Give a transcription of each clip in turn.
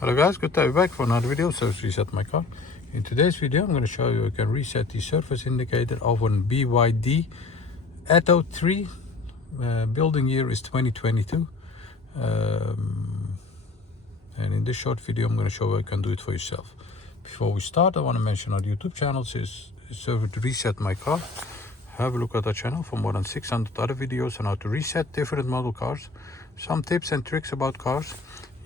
Hello guys, good to be back for another video. So let's reset my car. In today's video I'm going to show you you can reset the surface indicator of a BYD Atto 3. Building year is 2022. And in this short video I'm going to show you how you can do it for yourself. Before we start, I want to mention our YouTube channel is server to reset my car. Have a look at our channel for more than 600 other videos on how to reset different model cars. Some tips and tricks about cars.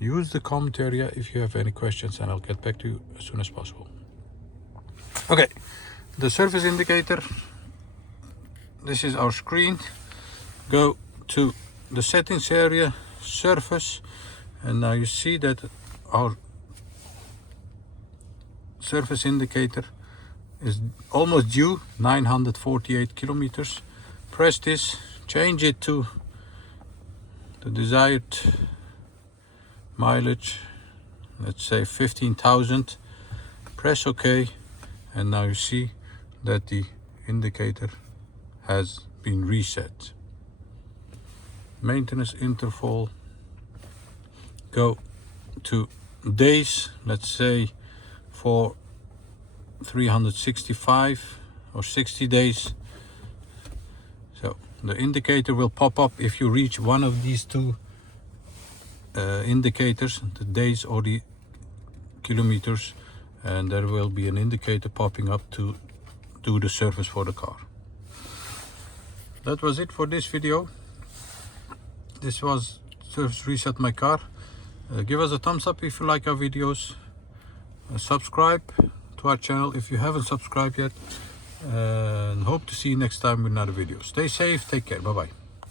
Use the comment area if you have any questions and I'll get back to you as soon as possible. Okay, the surface indicator. This is our screen. Go to the settings area, surface, and now you see that our surface indicator is almost due, 948 kilometers. Press this, change it to the desired mileage, let's say 15,000. Press OK, and now you see that the indicator has been reset. Maintenance interval, go to days, let's say for 365 or 60 days. So the indicator will pop up if you reach one of these two indicators, the days or the kilometers, and there will be an indicator popping up to do the service for the car. That was it for this video. This was Service Reset My Car. Give us a thumbs up if you like our videos. Subscribe to our channel if you haven't subscribed yet, and hope to see you next time with another video. Stay safe, take care, bye bye.